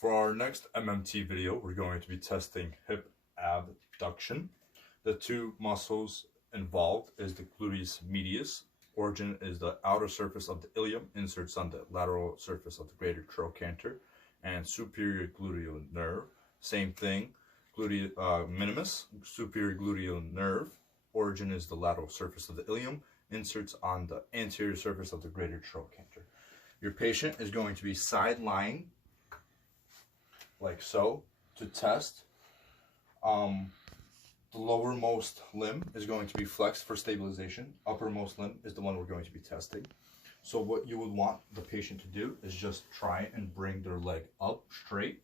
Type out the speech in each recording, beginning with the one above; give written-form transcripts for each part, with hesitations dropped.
For our next MMT video, we're going to be testing hip abduction. The two muscles involved is the gluteus medius. Origin is the outer surface of the ilium, inserts on the lateral surface of the greater trochanter, and superior gluteal nerve. Same thing, minimus, superior gluteal nerve. Origin is the lateral surface of the ilium, inserts on the anterior surface of the greater trochanter. Your patient is going to be side lying, like so, to test. The lowermost limb is going to be flexed for stabilization. Uppermost limb is the one we're going to be testing. So what you would want the patient to do is just try and bring their leg up straight,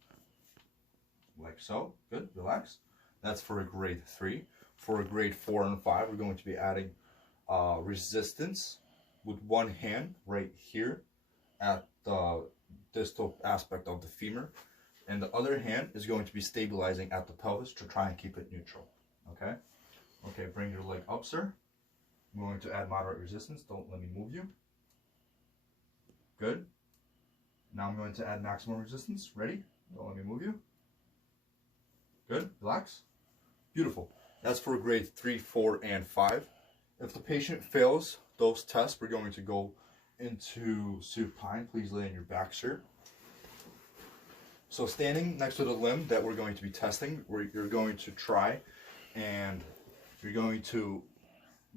like so. Good, relax. That's for a grade 3. For a grade 4 and 5, we're going to be adding resistance with one hand right here at the distal aspect of the femur, and the other hand is going to be stabilizing at the pelvis to try and keep it neutral. Okay, bring your leg up, sir. I'm going to add moderate resistance. Don't let me move you. Good. Now I'm going to add maximum resistance. Ready? Don't let me move you. Good. Relax. Beautiful. That's for grade 3, 4, and 5. If the patient fails those tests, we're going to go into supine. Please lay on your back, sir. So standing next to the limb that we're going to be testing, you're going to try and you're going to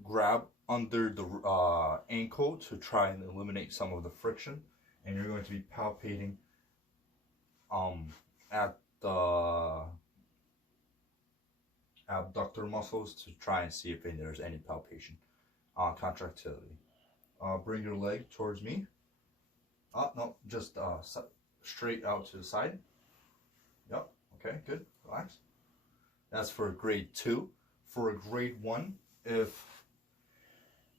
grab under the ankle to try and eliminate some of the friction, and you're going to be palpating at the abductor muscles to try and see if there's any palpation, contractility. Bring your leg towards me. No, just straight out to the side. Yep, okay, good, relax. That's for a grade 2. For a grade 1, if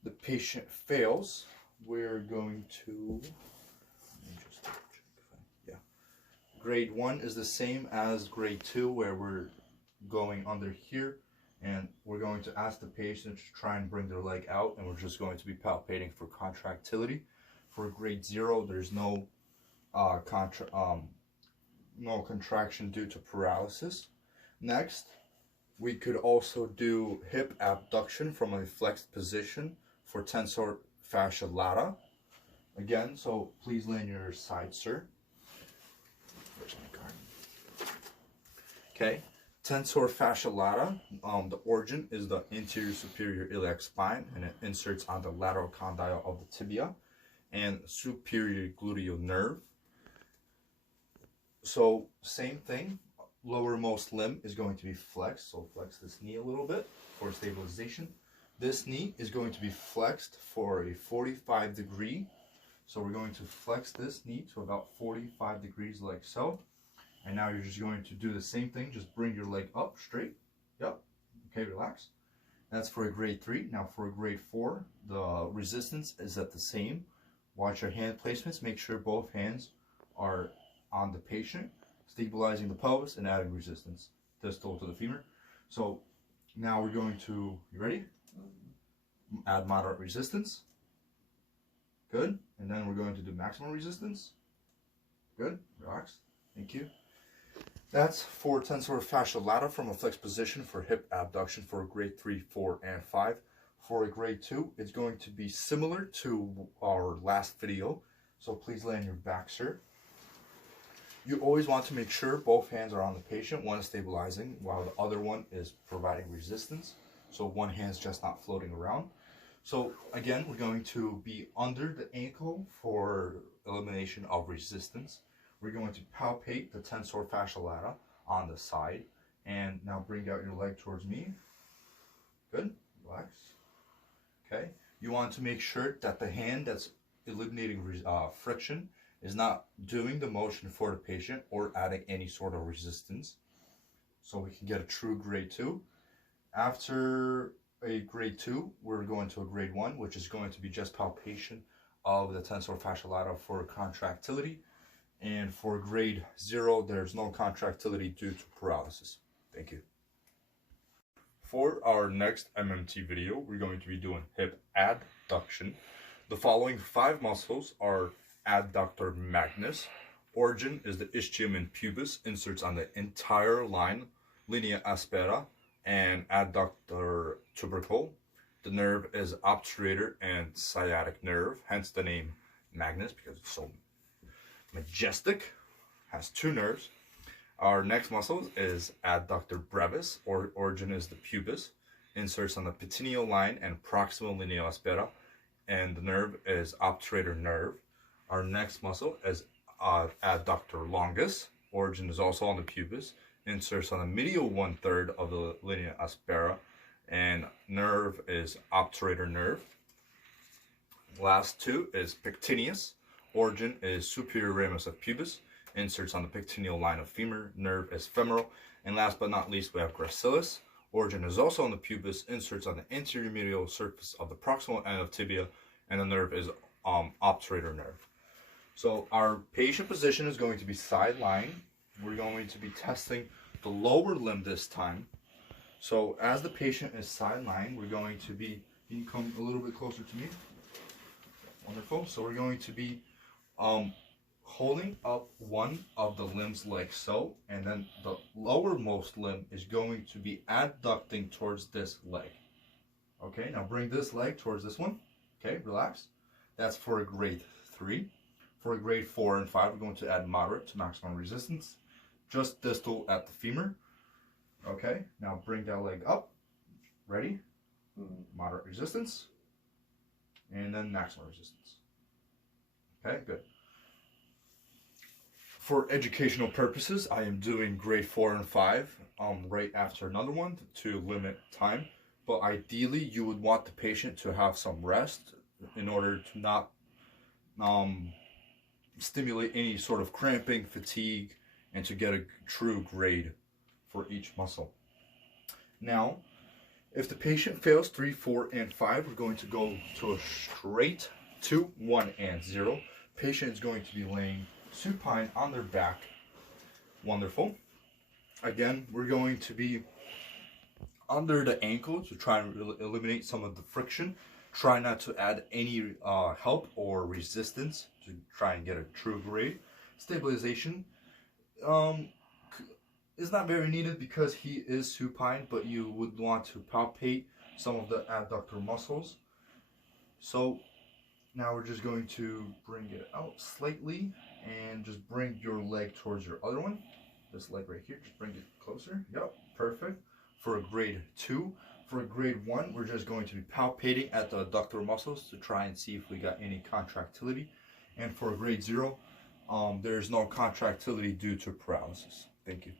the patient fails, we're going to, grade 1 is the same as grade 2, where we're going under here, and we're going to ask the patient to try and bring their leg out, and we're just going to be palpating for contractility. For grade 0, there's no no contraction due to paralysis. Next, we could also do hip abduction from a flexed position for tensor fascia lata. Again, so please lay on your side, sir. Where's my card? Okay, tensor fascia lata, the origin is the anterior superior iliac spine, and it inserts on the lateral condyle of the tibia and superior gluteal nerve. So same thing, lowermost limb is going to be flexed, so flex this knee a little bit for stabilization. This knee is going to be flexed for a 45 degree, so we're going to flex this knee to about 45 degrees like so. And now you're just going to do the same thing, just bring your leg up straight. Yep, okay, relax. That's for a grade 3. Now for a grade 4, the resistance is at the same. Watch your hand placements, make sure both hands are on the patient, stabilizing the pelvis and adding resistance distal to the femur. So now we're going to, you ready? Add moderate resistance. Good. And then we're going to do maximum resistance. Good. Relax. Thank you. That's for tensor fascia lata from a flexed position for hip abduction for grade 3, 4, and 5. For a grade 2, it's going to be similar to our last video. So please lay on your back, sir. You always want to make sure both hands are on the patient. One is stabilizing while the other one is providing resistance. So one hand's just not floating around. So again, we're going to be under the ankle for elimination of resistance. We're going to palpate the tensor fascia lata on the side. And now bring out your leg towards me. Good, relax. Okay, you want to make sure that the hand that's eliminating friction is not doing the motion for the patient or adding any sort of resistance, so we can get a true grade 2. After a grade 2, we're going to a grade 1, which is going to be just palpation of the tensor fascia lata for contractility. And for grade 0, there's no contractility due to paralysis. Thank you. For our next MMT video, we're going to be doing hip adduction. The following 5 muscles are adductor magnus, Origin is the ischium and pubis, inserts on the entire line, linea aspera, and adductor tubercle. The nerve is obturator and sciatic nerve, hence the name Magnus, because it's so majestic. Has 2 nerves. Our next muscle is adductor brevis, or origin is the pubis, inserts on the patineal line and proximal linea aspera, and the nerve is obturator nerve. Our next muscle is adductor longus, origin is also on the pubis, inserts on the medial 1/3 of the linea aspera, and nerve is obturator nerve. Last 2 is pectineus, origin is superior ramus of pubis, inserts on the pectineal line of femur, nerve is femoral. And last but not least, we have gracilis, origin is also on the pubis, inserts on the anterior medial surface of the proximal end of tibia, and the nerve is obturator nerve. So our patient position is going to be side lying. We're going to be testing the lower limb this time. So as the patient is side lying, we're going to be, you can come a little bit closer to me. Wonderful. So we're going to be holding up one of the limbs like so, and then the lowermost limb is going to be adducting towards this leg. Okay, now bring this leg towards this one. Okay, relax. That's for a grade 3. For a grade 4 and 5, we're going to add moderate to maximum resistance, just distal at the femur. Okay, now bring that leg up. Ready? Moderate resistance, and then maximum resistance. Okay, good. For educational purposes, I am doing grade 4 and 5 right after another one to limit time. But ideally, you would want the patient to have some rest in order to not stimulate any sort of cramping, fatigue, and to get a true grade for each muscle. Now, if the patient fails 3, 4, and 5, we're going to go to a straight 2, 1, and 0. Patient is going to be laying supine on their back. Wonderful. Again, we're going to be under the ankle to try and eliminate some of the friction. Try not to add any help or resistance to try and get a true grade. Stabilization is not very needed because he is supine, but you would want to palpate some of the adductor muscles. So now we're just going to bring it out slightly and just bring your leg towards your other one. This leg right here, just bring it closer. Yep, perfect. For a grade 2. For a grade 1, we're just going to be palpating at the adductor muscles to try and see if we got any contractility. And for a grade 0, there is no contractility due to paralysis. Thank you.